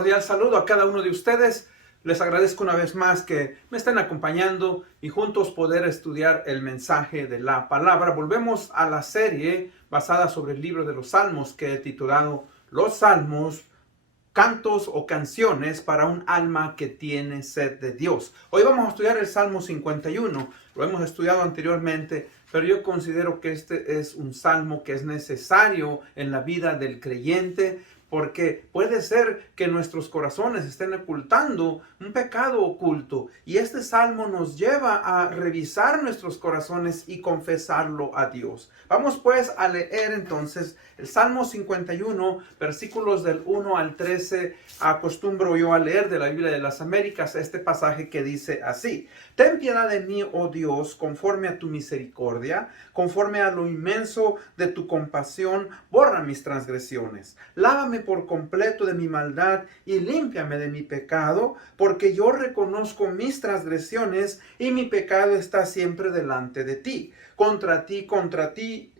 cordial saludo a cada uno de ustedes. Les agradezco una vez más que me estén acompañando y juntos poder estudiar el mensaje de la palabra. Volvemos a la serie basada sobre el libro de los Salmos que he titulado Los Salmos, cantos o canciones para un alma que tiene sed de Dios. Hoy vamos a estudiar el Salmo 51. Lo hemos estudiado anteriormente, pero yo considero que este es un salmo que es necesario en la vida del creyente, porque puede ser que nuestros corazones estén ocultando un pecado oculto. Y este salmo nos lleva a revisar nuestros corazones y confesarlo a Dios. Vamos pues a leer entonces el Salmo 51, versículos del 1 al 13. Acostumbro yo a leer de la Biblia de las Américas este pasaje que dice así: Ten piedad de mí, oh Dios, conforme a tu misericordia, conforme a lo inmenso de tu compasión, borra mis transgresiones. Lávame por completo de mi maldad y límpiame de mi pecado, porque yo reconozco mis transgresiones y mi pecado está siempre delante de ti. Contra ti,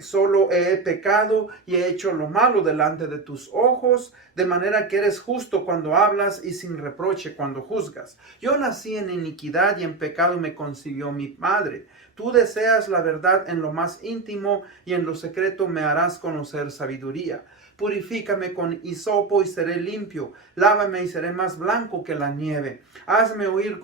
solo he pecado y he hecho lo malo delante de tus ojos, de manera que eres justo cuando hablas y sin reproche cuando juzgas. Yo nací en iniquidad y en pecado me concibió mi madre. Tú deseas la verdad en lo más íntimo y en lo secreto me harás conocer sabiduría. Purifícame con hisopo y seré limpio. Lávame y seré más blanco que la nieve. Hazme oír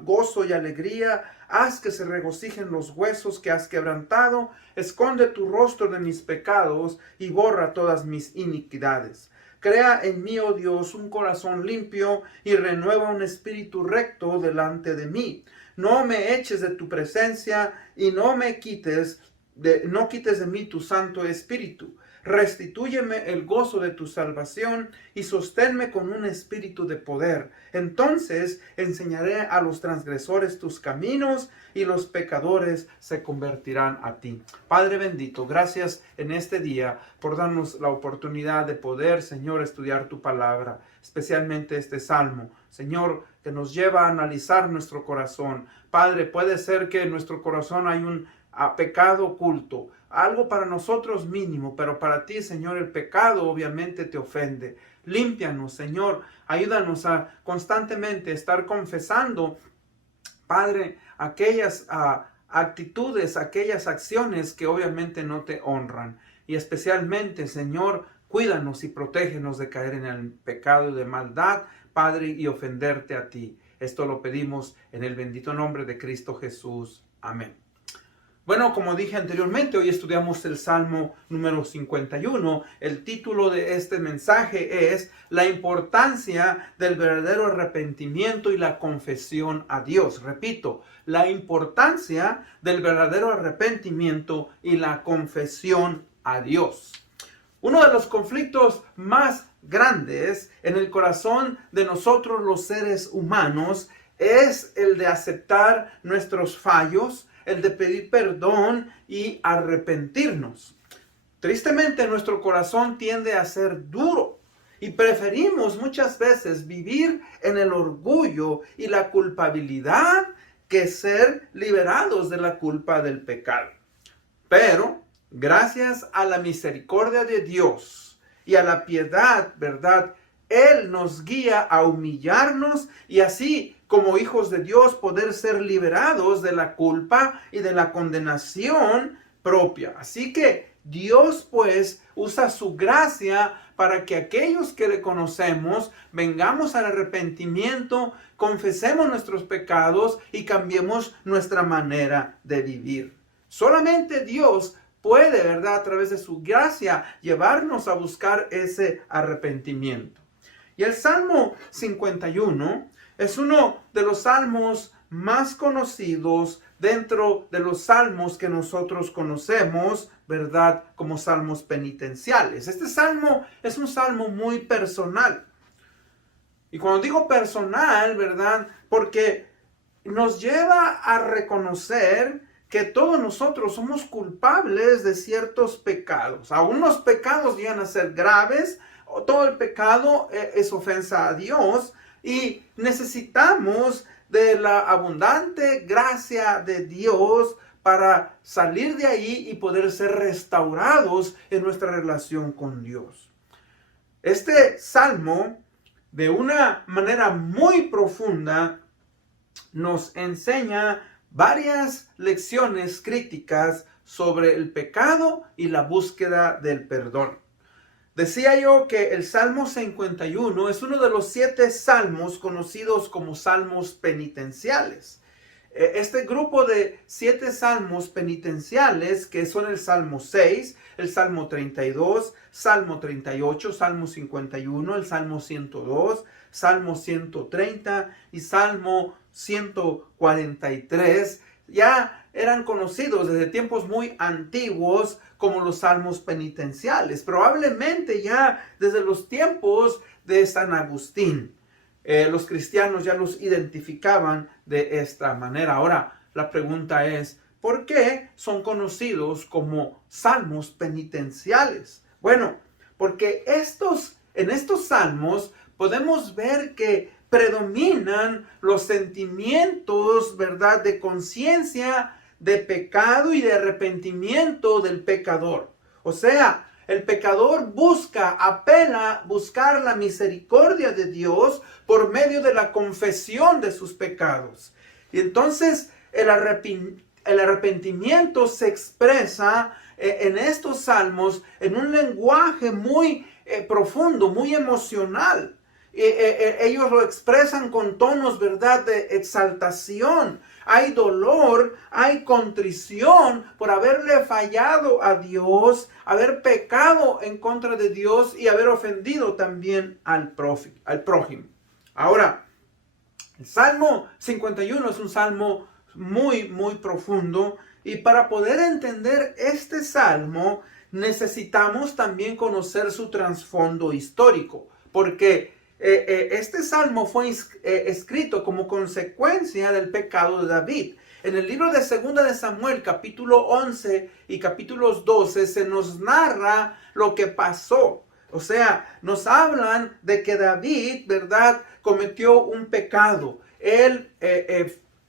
gozo y alegría. Haz que se regocijen los huesos que has quebrantado. Esconde tu rostro de mis pecados y borra todas mis iniquidades. Crea en mí, oh Dios, un corazón limpio y renueva un espíritu recto delante de mí. No me eches de tu presencia y no quites de mí tu Santo Espíritu. Restitúyeme el gozo de tu salvación y sosténme con un espíritu de poder. Entonces enseñaré a los transgresores tus caminos y los pecadores se convertirán a ti. Padre bendito, gracias en este día por darnos la oportunidad de poder, Señor, estudiar tu palabra, especialmente este salmo, Señor, que nos lleva a analizar nuestro corazón. Padre, puede ser que en nuestro corazón hay un pecado oculto, algo para nosotros mínimo, pero para ti, Señor, el pecado obviamente te ofende. Límpianos, Señor, ayúdanos a constantemente estar confesando, Padre, aquellas actitudes, aquellas acciones que obviamente no te honran. Y especialmente, Señor, cuídanos y protégenos de caer en el pecado de maldad, Padre, y ofenderte a ti. Esto lo pedimos en el bendito nombre de Cristo Jesús. Amén. Bueno, como dije anteriormente, hoy estudiamos el Salmo número 51. El título de este mensaje es La importancia del verdadero arrepentimiento y la confesión a Dios. Repito, la importancia del verdadero arrepentimiento y la confesión a Dios. Uno de los conflictos más grandes en el corazón de nosotros los seres humanos es el de aceptar nuestros fallos, el de pedir perdón y arrepentirnos. Tristemente, nuestro corazón tiende a ser duro y preferimos muchas veces vivir en el orgullo y la culpabilidad que ser liberados de la culpa del pecado. Pero, gracias a la misericordia de Dios y a la piedad, ¿verdad?, Él nos guía a humillarnos y así, como hijos de Dios, poder ser liberados de la culpa y de la condenación propia. Así que Dios, pues, usa su gracia para que aquellos que le conocemos vengamos al arrepentimiento, confesemos nuestros pecados y cambiemos nuestra manera de vivir. Solamente Dios puede, ¿verdad?, a través de su gracia, llevarnos a buscar ese arrepentimiento. Y el Salmo 51 es uno de los salmos más conocidos dentro de los salmos que nosotros conocemos, ¿verdad?, como salmos penitenciales. Este salmo es un salmo muy personal. Y cuando digo personal, ¿verdad?, porque nos lleva a reconocer que todos nosotros somos culpables de ciertos pecados. Algunos pecados llegan a ser graves, todo el pecado es ofensa a Dios y necesitamos de la abundante gracia de Dios para salir de ahí y poder ser restaurados en nuestra relación con Dios. Este salmo de una manera muy profunda, nos enseña varias lecciones críticas sobre el pecado y la búsqueda del perdón. Decía yo que el Salmo 51 es uno de los 7 salmos conocidos como salmos penitenciales. Este grupo de 7 salmos penitenciales, que son el Salmo 6, el Salmo 32, Salmo 38, Salmo 51, el Salmo 102, Salmo 130 y Salmo 143, ya eran conocidos desde tiempos muy antiguos como los salmos penitenciales, probablemente ya desde los tiempos de San Agustín. Los cristianos ya los identificaban de esta manera. Ahora, la pregunta es, ¿por qué son conocidos como salmos penitenciales? Bueno, porque en estos salmos podemos ver que predominan los sentimientos, ¿verdad?, de conciencia, de pecado y de arrepentimiento del pecador. O sea, el pecador apela buscar la misericordia de Dios por medio de la confesión de sus pecados. Y entonces el arrepentimiento se expresa en estos salmos en un lenguaje muy profundo, muy emocional. Ellos lo expresan con tonos, ¿verdad?, de exaltación. Hay dolor, hay contrición por haberle fallado a Dios, haber pecado en contra de Dios y haber ofendido también al prójimo. Ahora, el Salmo 51 es un salmo muy, muy profundo, y para poder entender este salmo necesitamos también conocer su trasfondo histórico, porque este salmo fue escrito como consecuencia del pecado de David. En el libro de 2 de Samuel, capítulo 11 y capítulos 12, se nos narra lo que pasó. O sea, nos hablan de que David, ¿verdad?, cometió un pecado. Él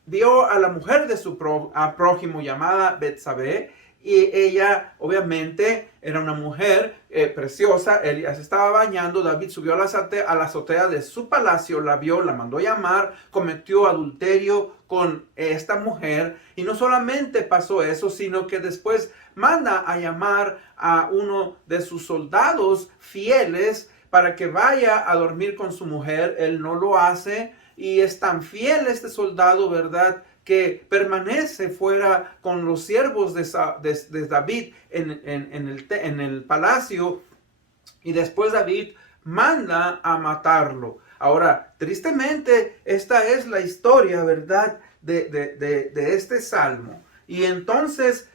vio a la mujer de su prójimo llamada Betsabé, y ella obviamente era una mujer preciosa. Él se estaba bañando. David subió a la azotea de su palacio, la vio, la mandó llamar, cometió adulterio con esta mujer. Y no solamente pasó eso, sino que después manda a llamar a uno de sus soldados fieles para que vaya a dormir con su mujer. Él no lo hace, y es tan fiel este soldado, ¿verdad?, que permanece fuera con los siervos de David en el palacio, y después David manda a matarlo. Ahora, tristemente, esta es la historia, ¿verdad?, de este salmo. Y entonces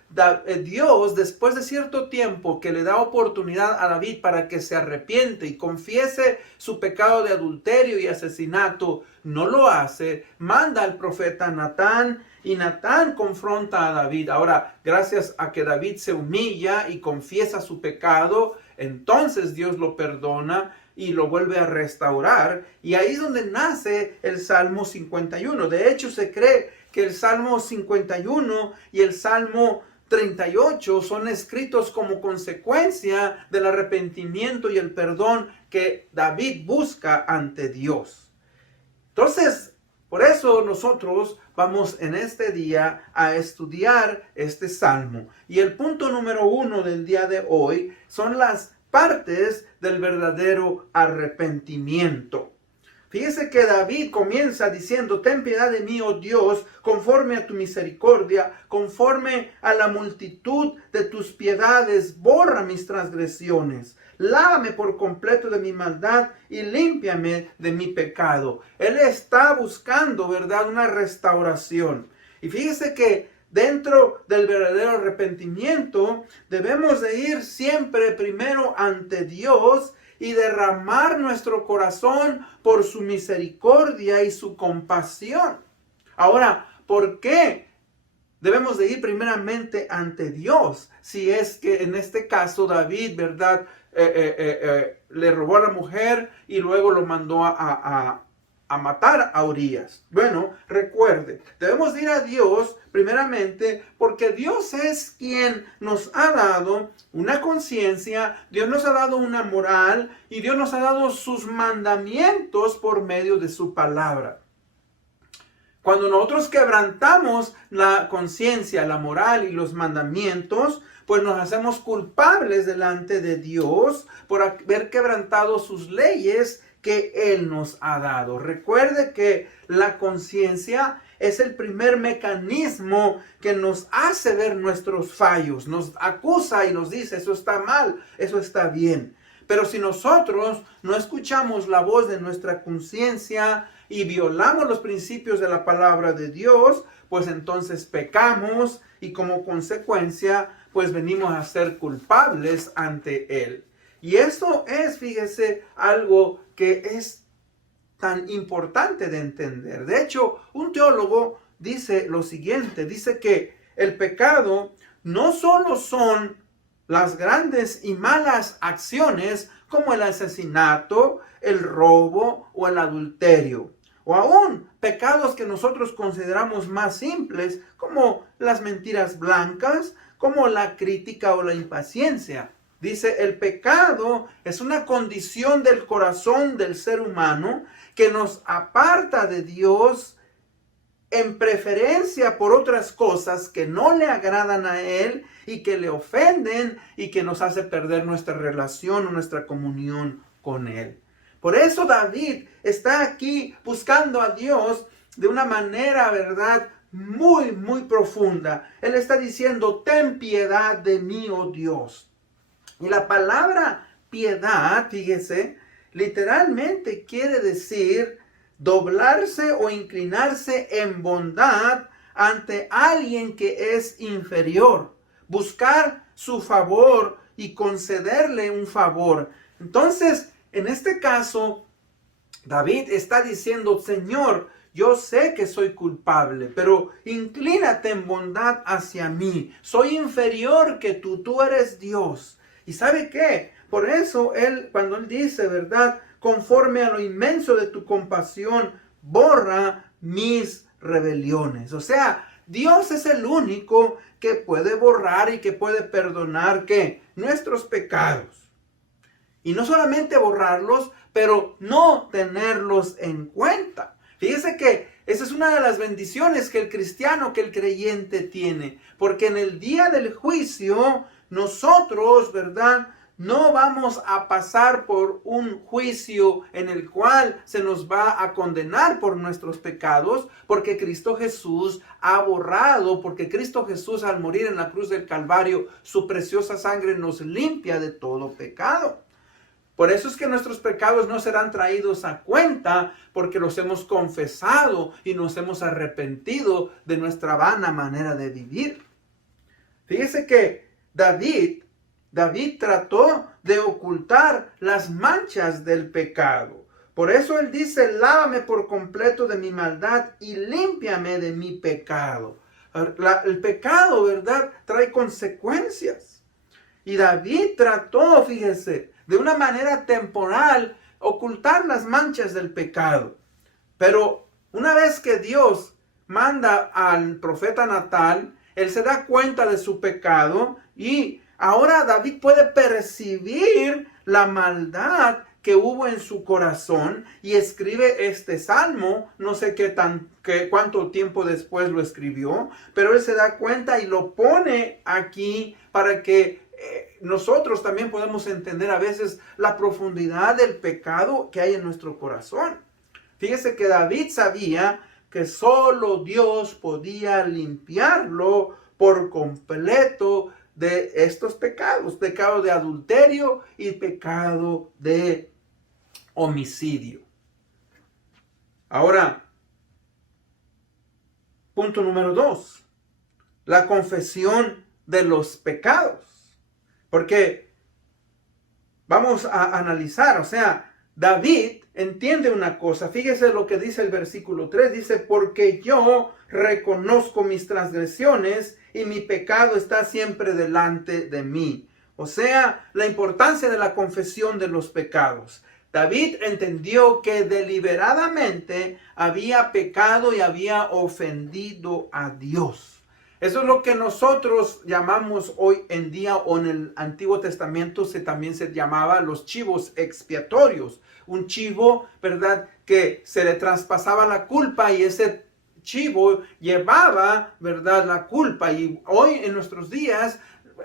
Dios, después de cierto tiempo que le da oportunidad a David para que se arrepiente y confiese su pecado de adulterio y asesinato, no lo hace. Manda al profeta Natán, y Natán confronta a David. Ahora, gracias a que David se humilla y confiesa su pecado, entonces Dios lo perdona y lo vuelve a restaurar. Y ahí es donde nace el Salmo 51. De hecho, se cree que el Salmo 51 y el Salmo 38 son escritos como consecuencia del arrepentimiento y el perdón que David busca ante Dios. Entonces, por eso nosotros vamos en este día a estudiar este salmo. Y el punto número 1 del día de hoy son las partes del verdadero arrepentimiento. Fíjese que David comienza diciendo: ten piedad de mí, oh Dios, conforme a tu misericordia, conforme a la multitud de tus piedades, borra mis transgresiones. Lávame por completo de mi maldad y límpiame de mi pecado. Él está buscando, ¿verdad?, una restauración. Y fíjese que dentro del verdadero arrepentimiento debemos de ir siempre primero ante Dios y derramar nuestro corazón por su misericordia y su compasión. Ahora, ¿por qué debemos de ir primeramente ante Dios? Si es que en este caso David, ¿verdad?, le robó a la mujer y luego lo mandó a a matar a Urías? Bueno, recuerde, debemos ir a Dios primeramente porque Dios es quien nos ha dado una conciencia, Dios nos ha dado una moral y Dios nos ha dado sus mandamientos por medio de su palabra. Cuando nosotros quebrantamos la conciencia, la moral y los mandamientos, pues nos hacemos culpables delante de Dios por haber quebrantado sus leyes que Él nos ha dado. Recuerde que la conciencia es el primer mecanismo que nos hace ver nuestros fallos. Nos acusa y nos dice, eso está mal, eso está bien. Pero si nosotros no escuchamos la voz de nuestra conciencia y violamos los principios de la palabra de Dios, pues entonces pecamos y como consecuencia, pues venimos a ser culpables ante Él. Y esto es, fíjese, algo que es tan importante de entender. De hecho, un teólogo dice lo siguiente, dice que el pecado no solo son las grandes y malas acciones como el asesinato, el robo o el adulterio, o aún pecados que nosotros consideramos más simples como las mentiras blancas, como la crítica o la impaciencia. Dice, el pecado es una condición del corazón del ser humano que nos aparta de Dios en preferencia por otras cosas que no le agradan a Él y que le ofenden y que nos hace perder nuestra relación o nuestra comunión con Él. Por eso David está aquí buscando a Dios de una manera, ¿verdad?, muy, muy profunda. Él está diciendo, ten piedad de mí, oh Dios. Y la palabra piedad, fíjese, literalmente quiere decir doblarse o inclinarse en bondad ante alguien que es inferior. Buscar su favor y concederle un favor. Entonces, en este caso, David está diciendo, Señor, yo sé que soy culpable, pero inclínate en bondad hacia mí. Soy inferior que tú eres Dios. ¿Y sabe qué? Por eso cuando él dice, ¿verdad?, conforme a lo inmenso de tu compasión, borra mis rebeliones. O sea, Dios es el único que puede borrar y que puede perdonar, ¿qué?, nuestros pecados. Y no solamente borrarlos, pero no tenerlos en cuenta. Fíjese que esa es una de las bendiciones que el cristiano, que el creyente tiene. Porque en el día del juicio, nosotros, ¿verdad?, no vamos a pasar por un juicio en el cual se nos va a condenar por nuestros pecados, porque Cristo Jesús ha borrado, porque Cristo Jesús al morir en la cruz del Calvario, su preciosa sangre nos limpia de todo pecado. Por eso es que nuestros pecados no serán traídos a cuenta, porque los hemos confesado y nos hemos arrepentido de nuestra vana manera de vivir. Fíjese que David trató de ocultar las manchas del pecado. Por eso él dice, lávame por completo de mi maldad y límpiame de mi pecado. El pecado, ¿verdad?, trae consecuencias. Y David trató, fíjese, de una manera temporal, ocultar las manchas del pecado. Pero una vez que Dios manda al profeta Natán, él se da cuenta de su pecado y ahora David puede percibir la maldad que hubo en su corazón y escribe este salmo. No sé cuánto tiempo después lo escribió, pero él se da cuenta y lo pone aquí para que nosotros también podemos entender a veces la profundidad del pecado que hay en nuestro corazón. Fíjese que David sabía que solo Dios podía limpiarlo por completo de estos pecados, pecado de adulterio y pecado de homicidio. Ahora, punto número 2, la confesión de los pecados. Porque vamos a analizar, o sea, David entiende una cosa. Fíjese lo que dice el versículo 3. Dice, porque yo reconozco mis transgresiones y mi pecado está siempre delante de mí. O sea, la importancia de la confesión de los pecados. David entendió que deliberadamente había pecado y había ofendido a Dios. Eso es lo que nosotros llamamos hoy en día, o en el Antiguo Testamento también se llamaba los chivos expiatorios. Un chivo, ¿verdad?, que se le traspasaba la culpa y ese chivo llevaba, ¿verdad?, la culpa. Y hoy en nuestros días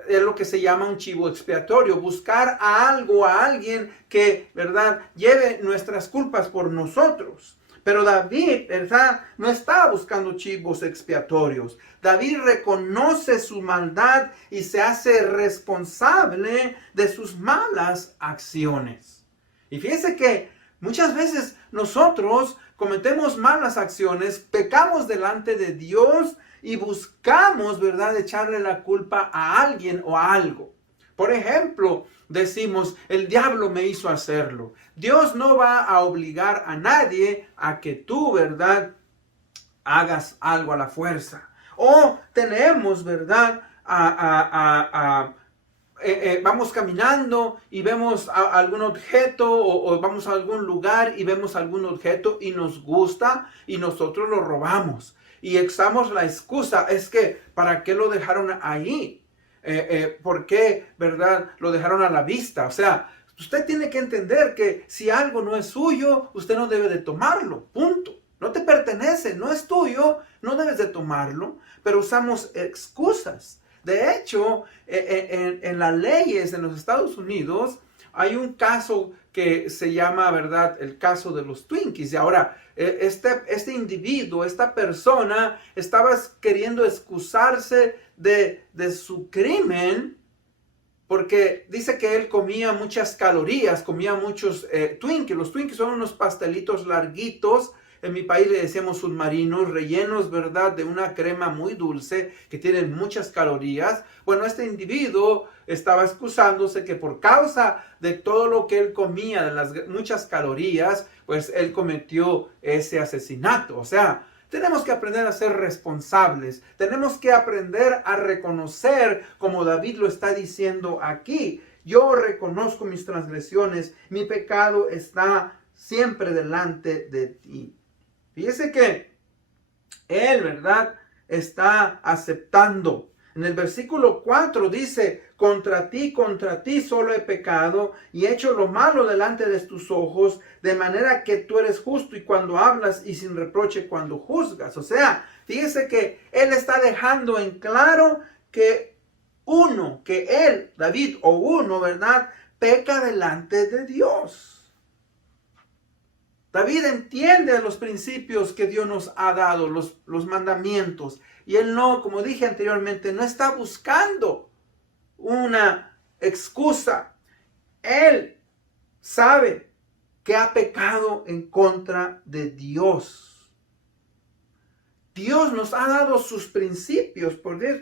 es lo que se llama un chivo expiatorio, buscar a alguien que, ¿verdad?, lleve nuestras culpas por nosotros. Pero David, ¿verdad?, no estaba buscando chivos expiatorios. David reconoce su maldad y se hace responsable de sus malas acciones. Y fíjese que muchas veces nosotros cometemos malas acciones, pecamos delante de Dios y buscamos, ¿verdad?, echarle la culpa a alguien o a algo. Por ejemplo, decimos, el diablo me hizo hacerlo. Dios no va a obligar a nadie a que tú, ¿verdad?, hagas algo a la fuerza. O tenemos, ¿verdad?, vamos caminando y vemos algún objeto o vamos a algún lugar y vemos algún objeto y nos gusta y nosotros lo robamos. Y usamos la excusa, es que, ¿para qué lo dejaron ahí? ¿Por qué, verdad, lo dejaron a la vista? O sea, usted tiene que entender que si algo no es suyo, usted no debe de tomarlo, punto. No te pertenece, no es tuyo, no debes de tomarlo, pero usamos excusas. De hecho, en las leyes en los Estados Unidos hay un caso que se llama, ¿verdad?, el caso de los Twinkies. Y ahora, este individuo, esta persona, estaba queriendo excusarse de su crimen porque dice que él comía muchas calorías, comía muchos Twinkies. Los Twinkies son unos pastelitos larguitos. En mi país le decíamos submarinos, rellenos, ¿verdad?, de una crema muy dulce que tienen muchas calorías. Bueno, este individuo estaba excusándose que por causa de todo lo que él comía, de las muchas calorías, pues él cometió ese asesinato. O sea, tenemos que aprender a ser responsables. Tenemos que aprender a reconocer, como David lo está diciendo aquí. Yo reconozco mis transgresiones, mi pecado está siempre delante de ti. Fíjese que él, ¿verdad?, está aceptando. En el versículo 4 dice, contra ti solo he pecado y he hecho lo malo delante de tus ojos, de manera que tú eres justo y cuando hablas y sin reproche cuando juzgas. O sea, fíjese que él está dejando en claro que él, David, ¿verdad?, peca delante de Dios. David entiende los principios que Dios nos ha dado, los mandamientos. Y él no, como dije anteriormente, no está buscando una excusa. Él sabe que ha pecado en contra de Dios. Dios nos ha dado sus principios. Por eso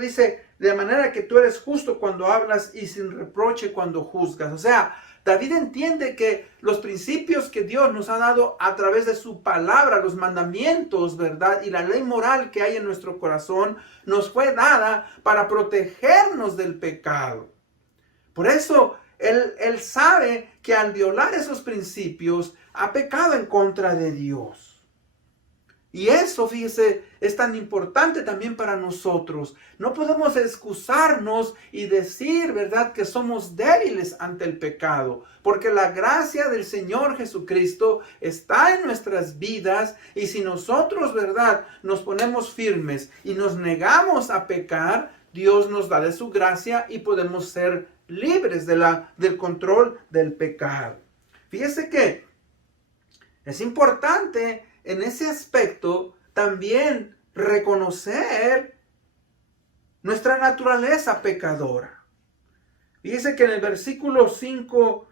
dice, de manera que tú eres justo cuando hablas y sin reproche cuando juzgas. O sea, David entiende que los principios que Dios nos ha dado a través de su palabra, los mandamientos, ¿verdad?, y la ley moral que hay en nuestro corazón, nos fue dada para protegernos del pecado. Por eso, él sabe que al violar esos principios, ha pecado en contra de Dios. Y eso, fíjese, es tan importante también para nosotros. No podemos excusarnos y decir, ¿verdad?, que somos débiles ante el pecado. Porque la gracia del Señor Jesucristo está en nuestras vidas. Y si nosotros, ¿verdad?, nos ponemos firmes y nos negamos a pecar, Dios nos da de su gracia y podemos ser libres del control del pecado. Fíjese que es importante en ese aspecto también reconocer nuestra naturaleza pecadora. Fíjese que en el versículo 5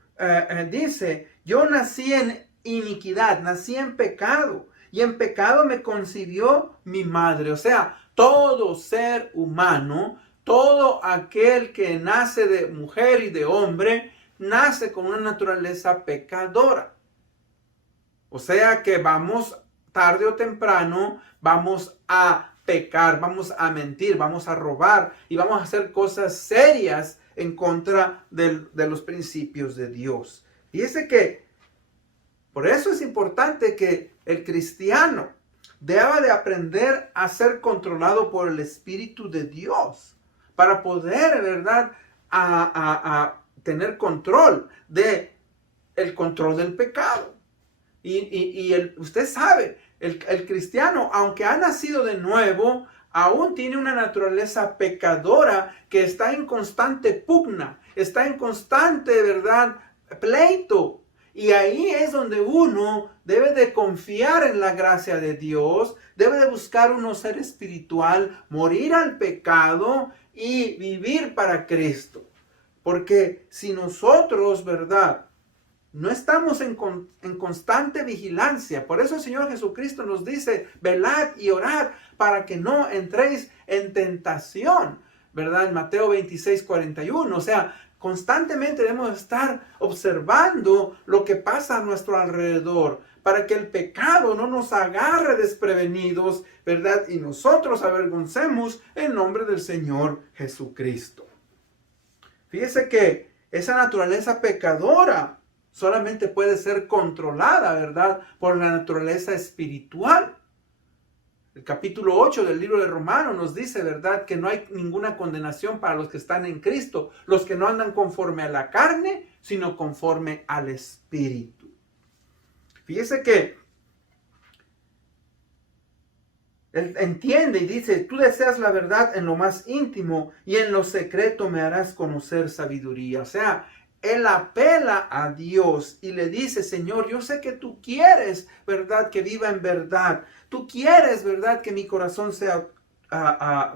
dice, yo nací en iniquidad, nací en pecado, y en pecado me concibió mi madre. O sea, todo ser humano, todo aquel que nace de mujer y de hombre, nace con una naturaleza pecadora. O sea que tarde o temprano, vamos a pecar, vamos a mentir, vamos a robar y vamos a hacer cosas serias en contra de los principios de Dios. Fíjese que por eso es importante que el cristiano deba de aprender a ser controlado por el Espíritu de Dios para poder, ¿verdad?, a tener control el control del pecado. Usted sabe, el cristiano, aunque ha nacido de nuevo, aún tiene una naturaleza pecadora que está en constante pugna, está en constante, ¿verdad?, pleito. Y ahí es donde uno debe de confiar en la gracia de Dios, debe de buscar uno ser espiritual, morir al pecado y vivir para Cristo. Porque si nosotros, ¿verdad?, no estamos en constante vigilancia. Por eso el Señor Jesucristo nos dice, velad y orad para que no entréis en tentación, ¿verdad? En Mateo 26:41. O sea, constantemente debemos estar observando lo que pasa a nuestro alrededor para que el pecado no nos agarre desprevenidos, ¿verdad? Y nosotros avergoncemos el nombre del Señor Jesucristo. Fíjese que esa naturaleza pecadora solamente puede ser controlada, ¿verdad?, por la naturaleza espiritual. El capítulo 8 del libro de Romanos nos dice, ¿verdad?, que no hay ninguna condenación para los que están en Cristo, los que no andan conforme a la carne, sino conforme al Espíritu. Fíjese que él entiende y dice, tú deseas la verdad en lo más íntimo y en lo secreto me harás conocer sabiduría. O sea, él apela a Dios y le dice, Señor, yo sé que tú quieres, ¿verdad?, que viva en verdad. Tú quieres, ¿verdad?, que mi corazón sea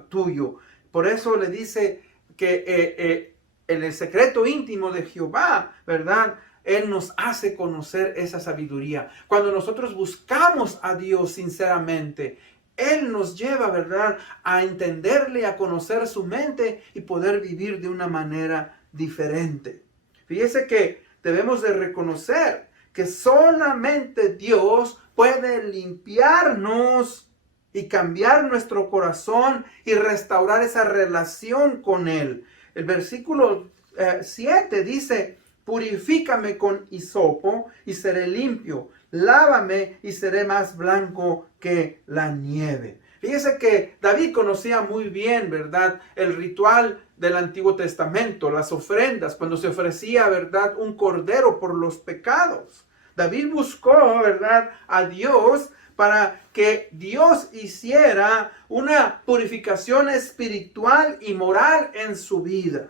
tuyo. Por eso le dice que en el secreto íntimo de Jehová, ¿verdad?, Él nos hace conocer esa sabiduría. Cuando nosotros buscamos a Dios sinceramente, Él nos lleva, ¿verdad?, a entenderle, a conocer su mente y poder vivir de una manera diferente. Fíjese que debemos de reconocer que solamente Dios puede limpiarnos y cambiar nuestro corazón y restaurar esa relación con Él. El versículo 7 dice, purifícame con hisopo y seré limpio. Lávame y seré más blanco que la nieve. Fíjese que David conocía muy bien, ¿verdad?, el ritual del Antiguo Testamento, las ofrendas, cuando se ofrecía, ¿verdad?, un cordero por los pecados. David buscó, ¿verdad?, a Dios para que Dios hiciera una purificación espiritual y moral en su vida.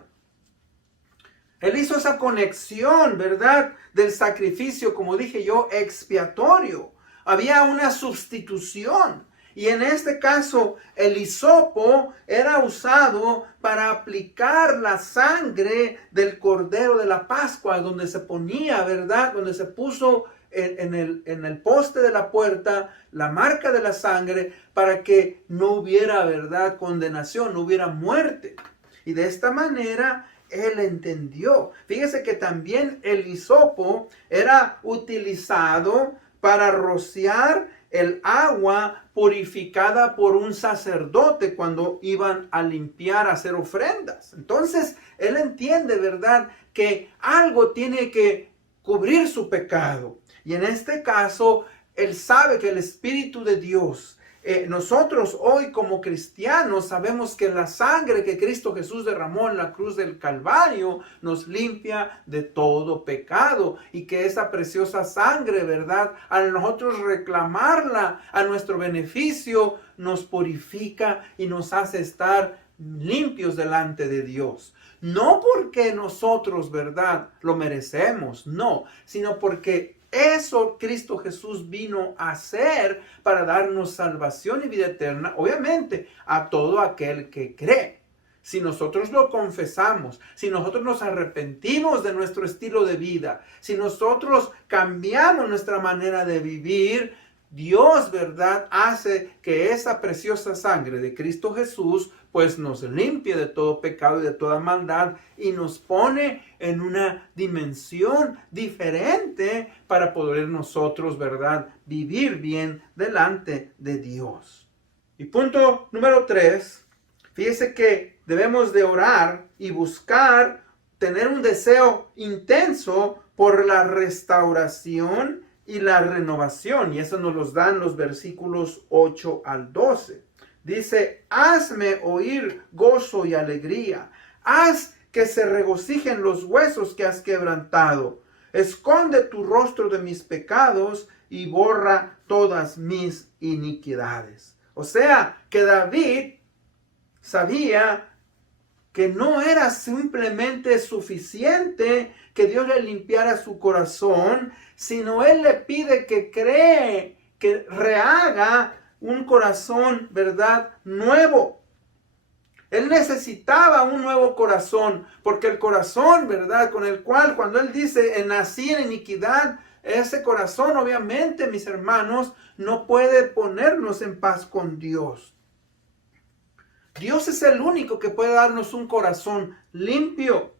Él hizo esa conexión, ¿verdad?, del sacrificio, como dije yo, expiatorio. Había una sustitución. Y en este caso, el hisopo era usado para aplicar la sangre del Cordero de la Pascua, donde se ponía, ¿verdad?, donde se puso en el poste de la puerta la marca de la sangre para que no hubiera, ¿verdad?, condenación, no hubiera muerte. Y de esta manera él entendió. Fíjese que también el hisopo era utilizado para rociar el agua purificada por un sacerdote cuando iban a limpiar, a hacer ofrendas. Entonces, él entiende, ¿verdad?, que algo tiene que cubrir su pecado. Y en este caso, él sabe que el Espíritu de Dios, nosotros hoy como cristianos sabemos que la sangre que Cristo Jesús derramó en la cruz del Calvario nos limpia de todo pecado y que esa preciosa sangre, ¿verdad?, al nosotros reclamarla a nuestro beneficio, nos purifica y nos hace estar limpios delante de Dios. No porque nosotros, ¿verdad?, lo merecemos, no, sino porque eso Cristo Jesús vino a hacer para darnos salvación y vida eterna, obviamente, a todo aquel que cree. Si nosotros lo confesamos, si nosotros nos arrepentimos de nuestro estilo de vida, si nosotros cambiamos nuestra manera de vivir, Dios, ¿verdad?, hace que esa preciosa sangre de Cristo Jesús pues nos limpie de todo pecado y de toda maldad y nos pone en una dimensión diferente para poder nosotros, ¿verdad?, vivir bien delante de Dios. Y punto número 3, fíjese que debemos de orar y buscar tener un deseo intenso por la restauración y la renovación. Y eso nos los dan los versículos 8 al 12. Dice, hazme oír gozo y alegría. Haz que se regocijen los huesos que has quebrantado. Esconde tu rostro de mis pecados y borra todas mis iniquidades. O sea, que David sabía que no era simplemente suficiente que Dios le limpiara su corazón, sino él le pide que rehaga un corazón, ¿verdad?, nuevo. Él necesitaba un nuevo corazón, porque el corazón, ¿verdad?, con el cual cuando él dice, nací en iniquidad, ese corazón obviamente, mis hermanos, no puede ponernos en paz con Dios. Dios es el único que puede darnos un corazón limpio.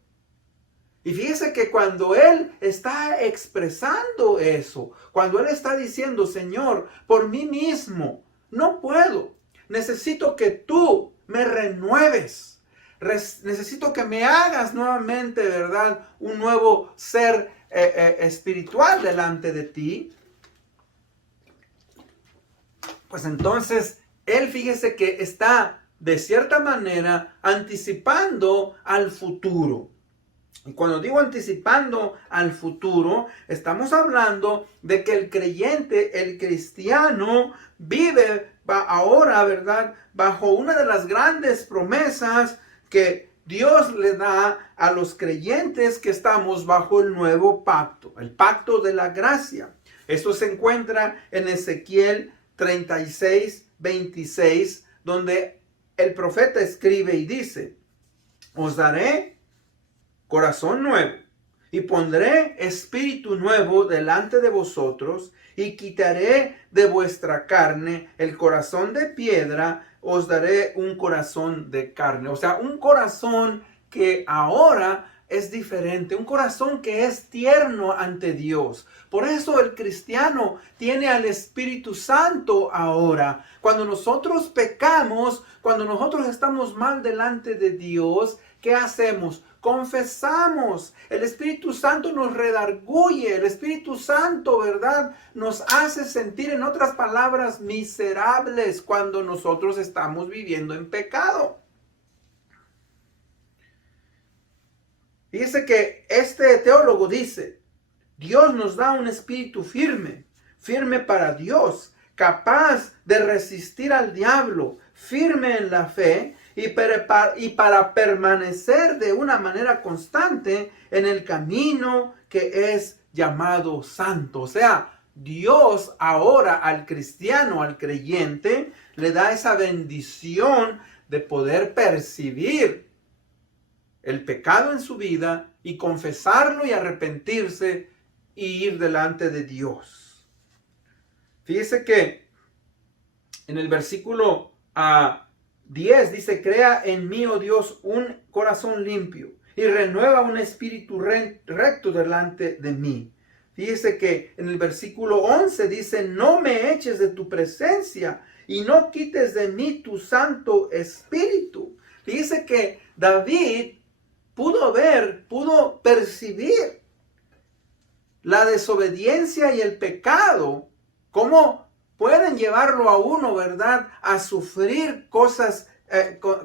Y fíjese que cuando Él está expresando eso, cuando Él está diciendo, Señor, por mí mismo, no puedo. Necesito que tú me renueves. Necesito que me hagas nuevamente, ¿verdad?, un nuevo ser espiritual delante de ti. Pues entonces, Él fíjese que está de cierta manera anticipando al futuro. Y cuando digo anticipando al futuro, estamos hablando de que el creyente, el cristiano, vive ahora, ¿verdad?, bajo una de las grandes promesas que Dios le da a los creyentes que estamos bajo el nuevo pacto, el pacto de la gracia. Esto se encuentra en Ezequiel 36, 26, donde el profeta escribe y dice, os daré corazón nuevo y pondré espíritu nuevo delante de vosotros y quitaré de vuestra carne el corazón de piedra, os daré un corazón de carne. O sea, un corazón que ahora es diferente, un corazón que es tierno ante Dios. Por eso el cristiano tiene al Espíritu Santo ahora. Cuando nosotros pecamos, cuando nosotros estamos mal delante de Dios, ¿qué hacemos? Confesamos. El Espíritu Santo nos redarguye. El Espíritu Santo, ¿verdad?, nos hace sentir, en otras palabras, miserables cuando nosotros estamos viviendo en pecado. Fíjese que este teólogo dice, Dios nos da un espíritu firme, firme para Dios, capaz de resistir al diablo, firme en la fe y para permanecer de una manera constante en el camino que es llamado santo. O sea, Dios ahora al cristiano, al creyente, le da esa bendición de poder percibir el pecado en su vida y confesarlo y arrepentirse y ir delante de Dios. Fíjese que en el versículo 10 dice, crea en mí, oh Dios, un corazón limpio y renueva un espíritu recto delante de mí. Fíjese que en el versículo 11 dice, no me eches de tu presencia y no quites de mí tu santo espíritu. Fíjese que David pudo percibir la desobediencia y el pecado, cómo pueden llevarlo a uno, ¿verdad?, a sufrir cosas,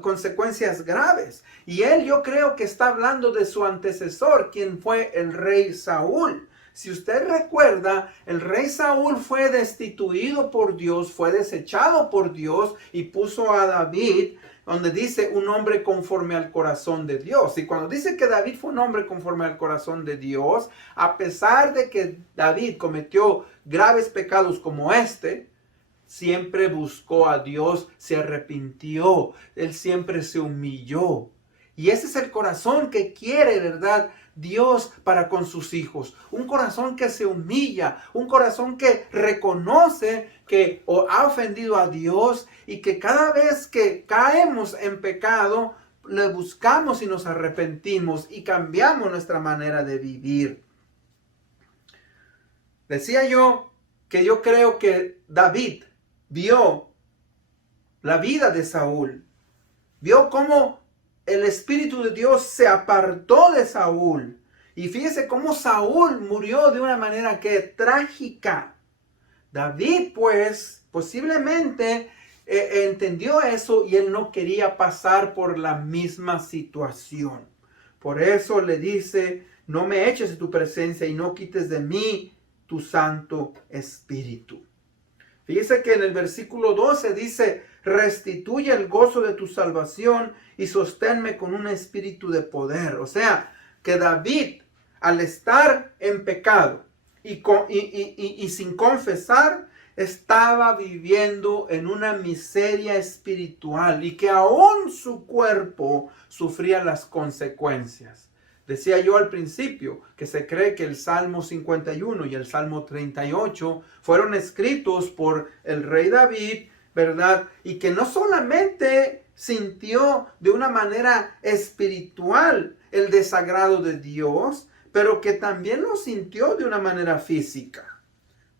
consecuencias graves. Y yo creo que está hablando de su antecesor, quien fue el rey Saúl. Si usted recuerda, el rey Saúl fue destituido por Dios, fue desechado por Dios y puso a David, donde dice un hombre conforme al corazón de Dios. Y cuando dice que David fue un hombre conforme al corazón de Dios, a pesar de que David cometió graves pecados como este, siempre buscó a Dios, se arrepintió, él siempre se humilló. Y ese es el corazón que quiere, ¿verdad?, Dios para con sus hijos. Un corazón que se humilla, un corazón que reconoce que ha ofendido a Dios y que cada vez que caemos en pecado, le buscamos y nos arrepentimos y cambiamos nuestra manera de vivir. Decía yo que yo creo que David vio la vida de Saúl. Vio cómo el Espíritu de Dios se apartó de Saúl. Y fíjese cómo Saúl murió de una manera que trágica. David, pues, posiblemente entendió eso y él no quería pasar por la misma situación. Por eso le dice, no me eches de tu presencia y no quites de mí tu Santo Espíritu. Fíjese que en el versículo 12 dice, restituye el gozo de tu salvación y sosténme con un espíritu de poder. O sea, que David, al estar en pecado y sin confesar, estaba viviendo en una miseria espiritual y que aún su cuerpo sufría las consecuencias. Decía yo al principio que se cree que el Salmo 51 y el Salmo 38 fueron escritos por el rey David, ¿verdad? Y que no solamente sintió de una manera espiritual el desagrado de Dios, pero que también lo sintió de una manera física.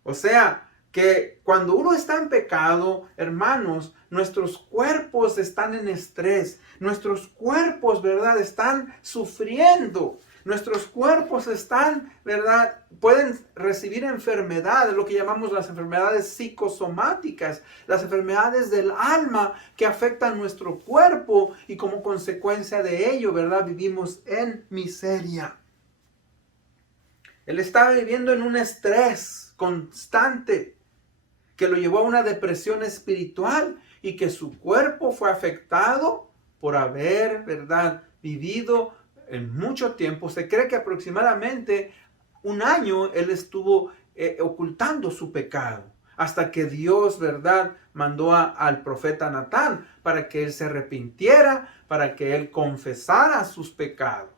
O sea, que cuando uno está en pecado, hermanos, nuestros cuerpos están en estrés, nuestros cuerpos, ¿verdad?, están sufriendo, nuestros cuerpos están, ¿verdad?, pueden recibir enfermedades, lo que llamamos las enfermedades psicosomáticas, las enfermedades del alma que afectan nuestro cuerpo y como consecuencia de ello, ¿verdad?, vivimos en miseria. Él estaba viviendo en un estrés constante que lo llevó a una depresión espiritual y que su cuerpo fue afectado por haber, ¿verdad?, vivido en mucho tiempo. Se cree que aproximadamente un año él estuvo ocultando su pecado, hasta que Dios, ¿verdad?, mandó al profeta Natán para que él se arrepintiera, para que él confesara sus pecados.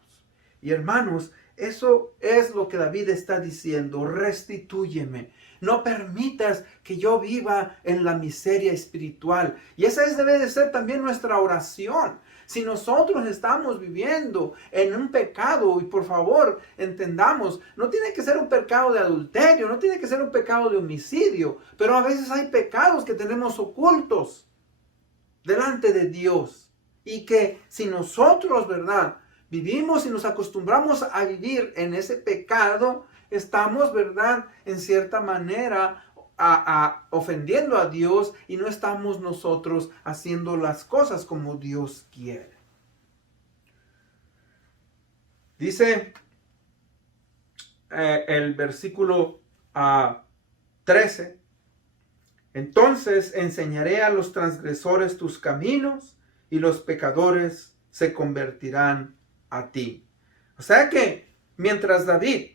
Y hermanos, eso es lo que David está diciendo, restitúyeme. No permitas que yo viva en la miseria espiritual. Y esa debe de ser también nuestra oración. Si nosotros estamos viviendo en un pecado, y por favor entendamos, no tiene que ser un pecado de adulterio, no tiene que ser un pecado de homicidio, pero a veces hay pecados que tenemos ocultos delante de Dios. Y que si nosotros, ¿verdad?, vivimos y nos acostumbramos a vivir en ese pecado, estamos, ¿verdad?, en cierta manera ofendiendo a Dios y no estamos nosotros haciendo las cosas como Dios quiere. Dice el versículo 13, entonces enseñaré a los transgresores tus caminos y los pecadores se convertirán a ti. O sea que mientras David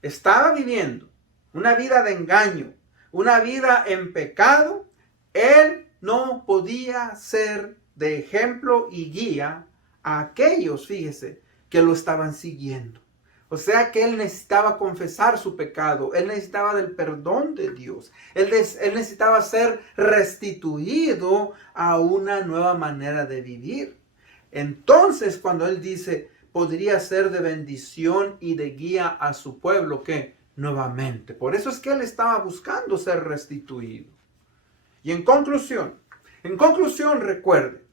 estaba viviendo una vida de engaño, una vida en pecado, él no podía ser de ejemplo y guía a aquellos, fíjese, que lo estaban siguiendo. O sea que él necesitaba confesar su pecado, él necesitaba del perdón de Dios, él necesitaba ser restituido a una nueva manera de vivir. Entonces, cuando él dice, podría ser de bendición y de guía a su pueblo, que nuevamente. Por eso es que él estaba buscando ser restituido. Y en conclusión, recuerde,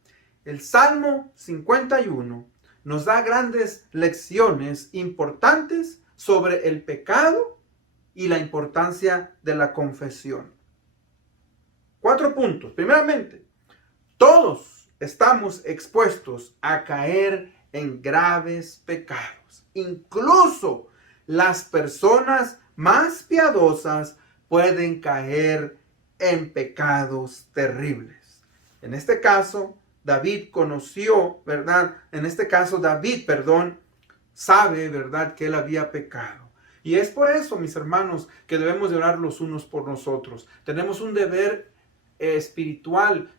el Salmo 51 nos da grandes lecciones importantes sobre el pecado y la importancia de la confesión. 4 puntos. Primeramente, todos estamos expuestos a caer en graves pecados. Incluso las personas más piadosas pueden caer en pecados terribles. En este caso, David conoció, ¿verdad? Sabe, ¿verdad?, que él había pecado. Y es por eso, mis hermanos, que debemos de orar los unos por nosotros. Tenemos un deber espiritual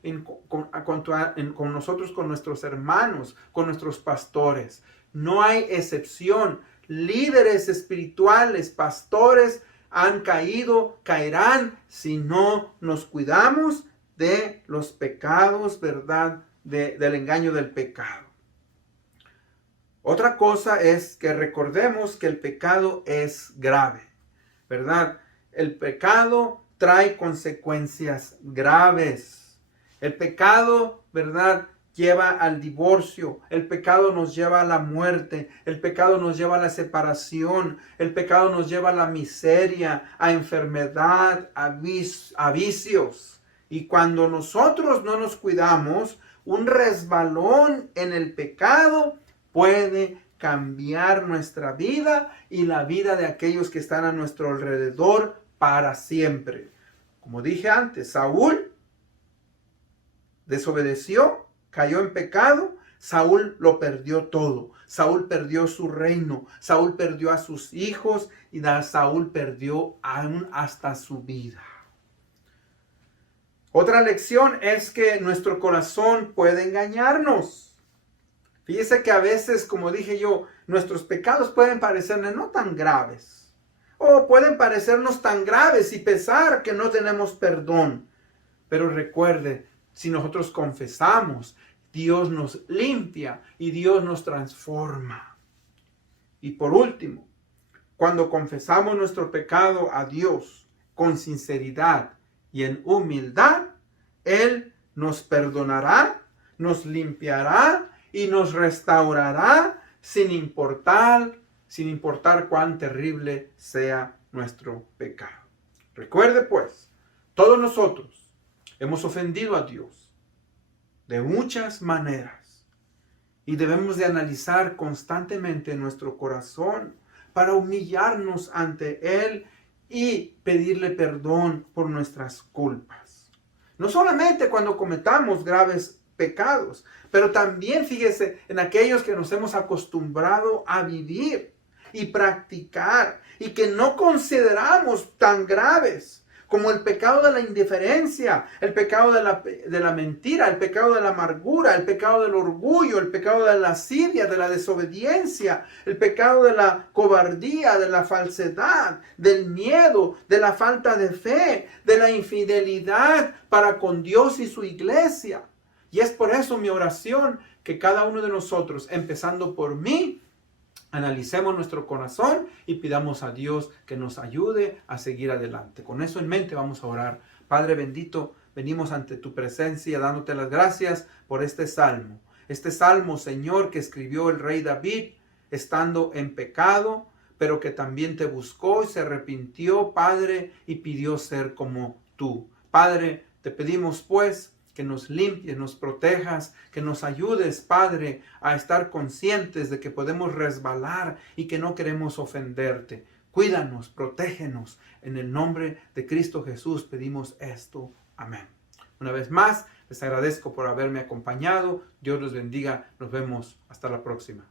con nosotros, con nuestros hermanos, con nuestros pastores. No hay excepción. Líderes espirituales, pastores, han caído, caerán si no nos cuidamos de los pecados, ¿verdad?, del engaño del pecado. Otra cosa es que recordemos que el pecado es grave, ¿verdad? El pecado trae consecuencias graves. El pecado, ¿verdad?, lleva al divorcio, el pecado nos lleva a la muerte, el pecado nos lleva a la separación, el pecado nos lleva a la miseria, a enfermedad, a vicios. Y cuando nosotros no nos cuidamos, un resbalón en el pecado puede cambiar nuestra vida y la vida de aquellos que están a nuestro alrededor para siempre. Como dije antes, Saúl desobedeció, cayó en pecado, Saúl lo perdió todo. Saúl perdió su reino, Saúl perdió a sus hijos y Saúl perdió aún hasta su vida. Otra lección es que nuestro corazón puede engañarnos. Fíjese que a veces, como dije yo, nuestros pecados pueden parecernos no tan graves. O pueden parecernos tan graves y pensar que no tenemos perdón. Pero recuerde, si nosotros confesamos, Dios nos limpia y Dios nos transforma. Y por último, cuando confesamos nuestro pecado a Dios con sinceridad y en humildad, Él nos perdonará, nos limpiará y nos restaurará sin importar cuán terrible sea nuestro pecado. Recuerde pues, todos nosotros hemos ofendido a Dios de muchas maneras y debemos de analizar constantemente nuestro corazón para humillarnos ante Él y pedirle perdón por nuestras culpas. No solamente cuando cometamos graves pecados, pero también fíjese en aquellos que nos hemos acostumbrado a vivir y practicar y que no consideramos tan graves, como el pecado de la indiferencia, el pecado de la mentira, el pecado de la amargura, el pecado del orgullo, el pecado de la lascivia, de la desobediencia, el pecado de la cobardía, de la falsedad, del miedo, de la falta de fe, de la infidelidad para con Dios y su iglesia. Y es por eso mi oración que cada uno de nosotros, empezando por mí, analicemos nuestro corazón y pidamos a Dios que nos ayude a seguir adelante. Con eso en mente vamos a orar. Padre bendito, venimos ante tu presencia dándote las gracias por este salmo. Este salmo, Señor, que escribió el rey David estando en pecado, pero que también te buscó y se arrepintió, Padre, y pidió ser como tú. Padre, te pedimos pues que nos limpies, nos protejas, que nos ayudes, Padre, a estar conscientes de que podemos resbalar y que no queremos ofenderte. Cuídanos, protégenos. En el nombre de Cristo Jesús pedimos esto. Amén. Una vez más, les agradezco por haberme acompañado. Dios los bendiga. Nos vemos hasta la próxima.